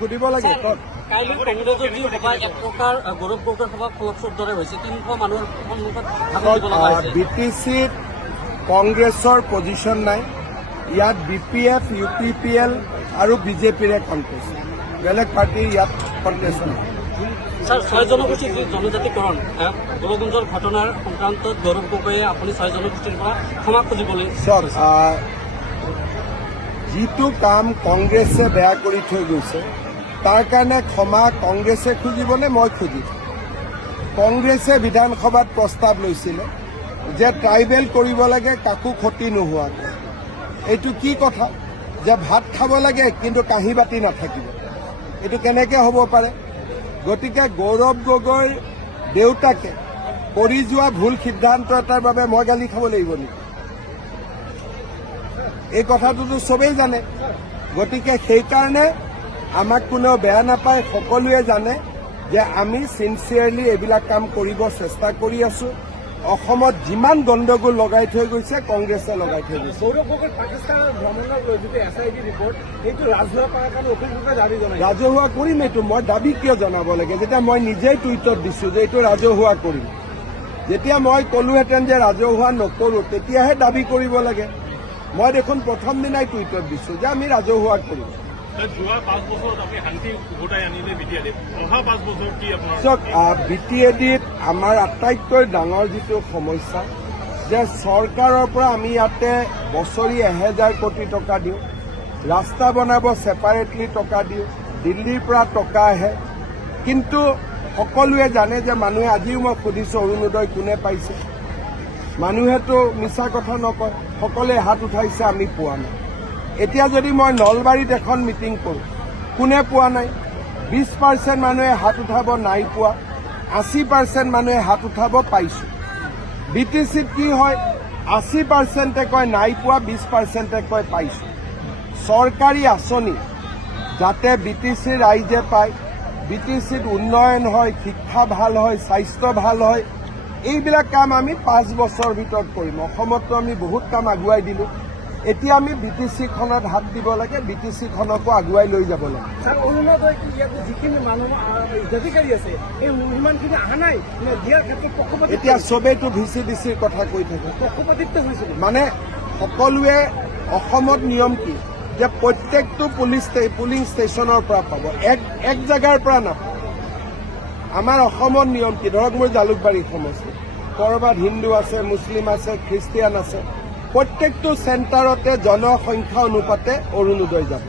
সুধিব লাগে কাইলৈ কংগ্ৰেছৰ যি সভা এক প্ৰকাৰ গৌৰৱ গগৈৰ সভা ফলপ্ৰসূ দৰে হৈছে 300 মানুহৰ সন্মুখত বি টি চিত কংগ্ৰেছৰ পজিশ্যন নাই। ইয়াত BPF, UPPL আৰু BJPৰে কণ্টেষ্ট, বেলেগ পাৰ্টি ইয়াত কণ্টেষ্ট নাই। স্যাৰ 6 জনগোষ্ঠীৰ যে জনজাতিকৰণ গোলগঞ্জৰ ঘটনাৰ সংক্ৰান্তত গৌৰৱ গগৈয়ে আপুনি 6 জনগোষ্ঠীৰ পৰা ক্ষমা খুজিবলৈ চাওক, যিটো কাম কংগ্ৰেছে বেয়া কৰি থৈ গৈছে তাৰ কাৰণে ক্ষমা কংগ্ৰেছে খুজিব নে মই খুজিম? কংগ্ৰেছে বিধানসভাত প্ৰস্তাৱ লৈছিলে যে ট্ৰাইবেল কৰিব লাগে কাকো ক্ষতি নোহোৱাকৈ। এইটো কি কথা যে ভাত খাব লাগে কিন্তু কাঁহী বাতি নাথাকিব? এইটো কেনেকৈ হ'ব পাৰে? গতিকে গৌৰৱ গগৈৰ দেউতাকে কৰি যোৱা ভুল সিদ্ধান্ত এটাৰ বাবে মই গালি খাব লাগিব নেকি? এই কথাটোতো চবেই জানে। গতিকে সেইকাৰণে আমাক কোনেও বেয়া নাপায়, সকলোৱে জানে যে আমি চিনচিয়াৰলি এইবিলাক কাম কৰিব চেষ্টা কৰি আছো। অসমত যিমান গণ্ডগোল লগাই থৈ গৈছে কংগ্ৰেছে লগাই থৈ গৈছে। গৌৰৱ গগৈ পাকিস্তানৰ ভ্ৰমণক লৈ যিটো SIT ৰিপৰ্ট সেইটো ৰাজহুৱা কৰাৰ কাৰণে অভিযোগে দাবী জনাইছে। ৰাজহুৱা কৰিম এইটো, মই দাবী কিয় জনাব লাগে যেতিয়া মই নিজেই টুইটত দিছো যে এইটো ৰাজহুৱা কৰিম। যেতিয়া মই ক'লোহেঁতেন যে ৰাজহুৱা নকৰো তেতিয়াহে দাবী কৰিব লাগে। মই দেখোন প্ৰথম দিনাই টুইটত দিছো যে আমি ৰাজহুৱা কৰিম। যোৱা 5 বছৰত আপুনি শান্তি উভতাই আনিলে BTAD, অহা 5 বছৰ কি আপোনাৰ? চাওক, BTADত আমাৰ আটাইতকৈ ডাঙৰ যিটো সমস্যা যে চৰকাৰৰ পৰা আমি ইয়াতে বছৰি 1000 কোটি টকা দিওঁ, ৰাস্তা বনাব ছেপাৰেটলি টকা দিওঁ, দিল্লীৰ পৰা টকা আহে, কিন্তু সকলোৱে জানে যে মানুহে আজিও মই সুধিছোঁ অৰুণোদয় কোনে পাইছে? মানুহেতো মিছা কথা নকয়, সকলোৱে হাত উঠাইছে আমি পোৱা নাই। এতিয়া যদি মই নলবাৰীত এখন মিটিং কৰোঁ, কোনে পোৱা নাই? 20% মানুহে হাত উঠাব নাই পোৱা, 80% মানুহে হাত উঠাব পাইছো। BTCত কি হয়? 80% কয় নাই পোৱা, 20% কয় পাইছো। চৰকাৰী আঁচনি যাতে BTCৰ ৰাইজে পায়, BTCত উন্নয়ন হয়, শিক্ষা ভাল হয়, স্বাস্থ্য ভাল হয়, এইবিলাক কাম আমি 5 বছৰৰ ভিতৰত কৰিম। অসমতো আমি বহুত কাম আগুৱাই দিলো। এতিয়া আমি BTCখনত হাত দিব লাগে, BTCখনকো আগুৱাই লৈ যাব লাগে। স্যাৰ, অৰুণোদয় ইয়াতে যিখিনি মানুহ হিতাধিকাৰী আছে এই ইমানখিনি অহা নাই নে দিয়াৰ ক্ষেত্ৰত পক্ষপাতিত্ব? এতিয়া চবেইতো VCDCৰ কথা কৈ থাকে, পক্ষপাতিত্ব হৈছিল মানে সকলোৱে অসমত নিয়ম কি যে প্ৰত্যেকটো পুলিং ষ্টেচনৰ পৰা পাব, এক জেগাৰ পৰা নাপাব। আমাৰ অসমত নিয়ম কি? ধৰক মোৰ জালুকবাৰী সমষ্টি, ক'ৰবাত হিন্দু আছে, মুছলিম আছে, খ্ৰীষ্টিয়ান আছে, প্ৰত্যেকটো চেণ্টাৰতে জনসংখ্যা অনুপাতে অৰুণোদয় যাব,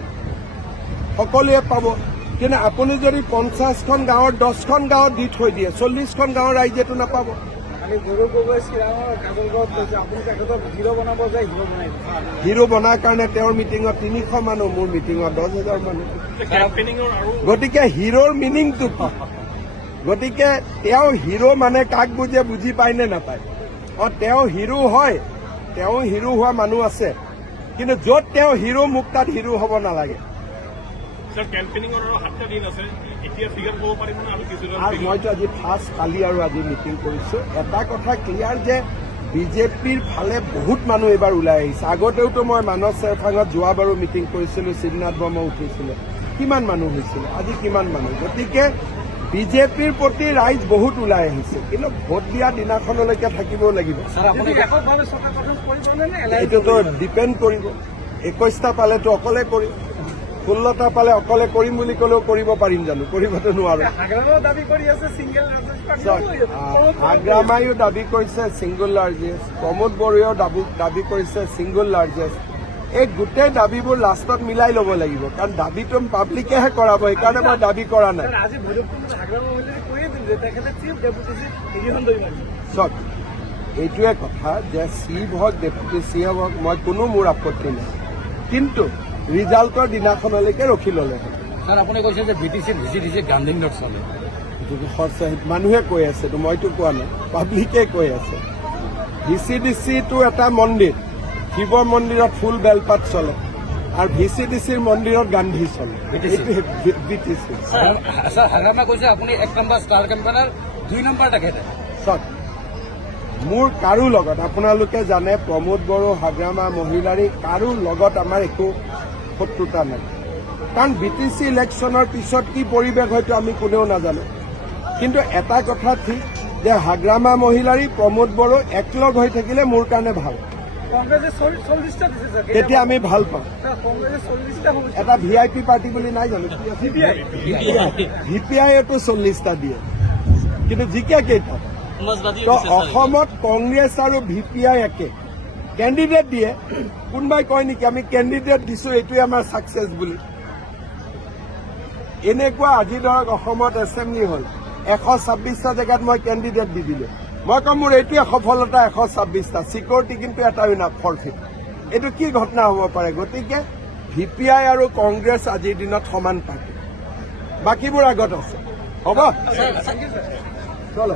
সকলোৱে পাব। কিন্তু আপুনি যদি 50খন গাঁৱৰ 10খন গাঁৱত দি থৈ দিয়ে, 40খন গাঁৱৰ ৰাইজেতো নাপাব। আমি গৌৰৱ গগৈ শ্ৰীৰামৰ কাজলগাঁৱত কৈছে আপুনি তেখেতক হিৰো বনাব যায়, হিৰো বনাই হিৰো বনাৰ কাৰণে তেওঁৰ মিটিঙত 300 মানুহ, মোৰ মিটিঙত 10,000 মানুহ। গতিকে হিৰোৰ মিনিংটো কি? গতিকে তেওঁ হিৰো মানে কাক বুজে বুজি পায় নে নাপায়? তেওঁ হিৰো হয়, তেওঁ হিৰো হোৱা মানুহ আছে, কিন্তু য'ত তেওঁ হিৰো মোক তাত হিৰো হ'ব নালাগে। মইতো আজি ফাৰ্ষ্ট কালি আৰু আজি মিটিং কৰিছো। এটা কথা ক্লিয়াৰ যে BJPৰ ফালে বহুত মানুহ এইবাৰ ওলাই আহিছে। আগতেওতো মই মানস চেৰফাঙত যোৱাবাৰো মিটিং কৰিছিলো, শিৱনাথ ব্ৰহ্ম উঠিছিলে, কিমান মানুহ হৈছিলে, আজি কিমান মানুহ। গতিকে BJPৰ প্ৰতি ৰাইজ বহুত ওলাই আহিছে, কিন্তু ভোট দিয়া দিনাখনলৈকে থাকিব লাগিব। এইটোতো ডিপেণ্ড কৰিব। 21টা পালেতো অকলে কৰিম, 16টা পালে অকলে কৰিম বুলি ক'লেও কৰিব পাৰিম জানো? কৰিবতো নোৱাৰো। আগ্ৰামায়ো দাবী কৰিছে ছিংগল লাৰ্জেষ্ট, প্ৰমোদ বড়োৱেও দাবী কৰিছে ছিংগল লাৰ্জেষ্ট। এই গোটেই দাবীবোৰ লাষ্টত মিলাই ল'ব লাগিব, কাৰণ দাবীটো পাব্লিকেহে কৰাব, সেইকাৰণে মই দাবী কৰা নাই। চক, এইটোৱে কথা যে চিফ হওক, ডেপুটি চিফ হওক, মই কোনো মোৰ আপত্তি নাই, কিন্তু ৰিজাল্টৰ দিনাখনলৈকে ৰখি ল'লে হ'ল। স্যাৰ, আপুনি কৈছে যে VCDC গান্ধীনগৰ চলে, মানুহে কৈ আছে, মইতো কোৱা নাই, পাব্লিকে কৈ আছে। VCDCটো এটা মন্দিৰ, শিৱ মন্দিৰত ফুল বেলপাত চলে, আৰু VCDCৰ মন্দিৰত গান্ধী চলে। BTC হাগ্ৰামা কৈছে আপুনি 1 নম্বৰ ষ্টাৰ কেম্পেইনাৰ, 2 নম্বৰ তেখেতে। চক, মোৰ কাৰো লগত, আপোনালোকে জানে প্ৰমোদ বড়ো, হাগ্ৰামা, মহিলাৰী, কাৰো লগত আমাৰ একো শত্ৰুতা নাই। কাৰণ BTC ইলেকশ্যনৰ পিছত কি পৰিৱেশ হয়তো আমি কোনেও নাজানো। কিন্তু এটা কথা ঠিক যে হাগ্ৰামা মহিলাৰী প্ৰমোদ বড়ো একলগ হৈ থাকিলে মোৰ কাৰণে ভাল, কংগ্ৰেছে 40টা দিছে ছাৰ। তেতিয়া আমি ভাল পাওঁ। ছাৰ, কংগ্ৰেছে 40টা সমষ্টি এটা VIP পাৰ্টি বুলি নাই জানো, CPI VPIতো 40টা দিয়ে, কিন্তু জিকে কেইটা? সমাজবাদী তো দিছে ছাৰ। অসমত কংগ্ৰেছ আৰু VPI একে কেণ্ডিডেট দিয়ে। কোনোবাই কয় নেকি আমি কেণ্ডিডেট দিছো এইটোৱে আমাৰ ছাকচেছ বুলি? এনেকুৱা আজি ধৰক অসমত এছেম্বলি হ'ল 126টা জেগাত মই কেণ্ডিডেট দি দিলো, মই কম মোৰ এইটোৱে সফলতা 126টা, চিকিউৰিটি কিন্তু এটাও না ফৰফিট। এইটো কি ঘটনা হ'ব পাৰে? গতিকে VPI আৰু কংগ্ৰেছ আজিৰ দিনত সমান পাৰ্টি, বাকীবোৰ আগত আছে। হ'ব চলো।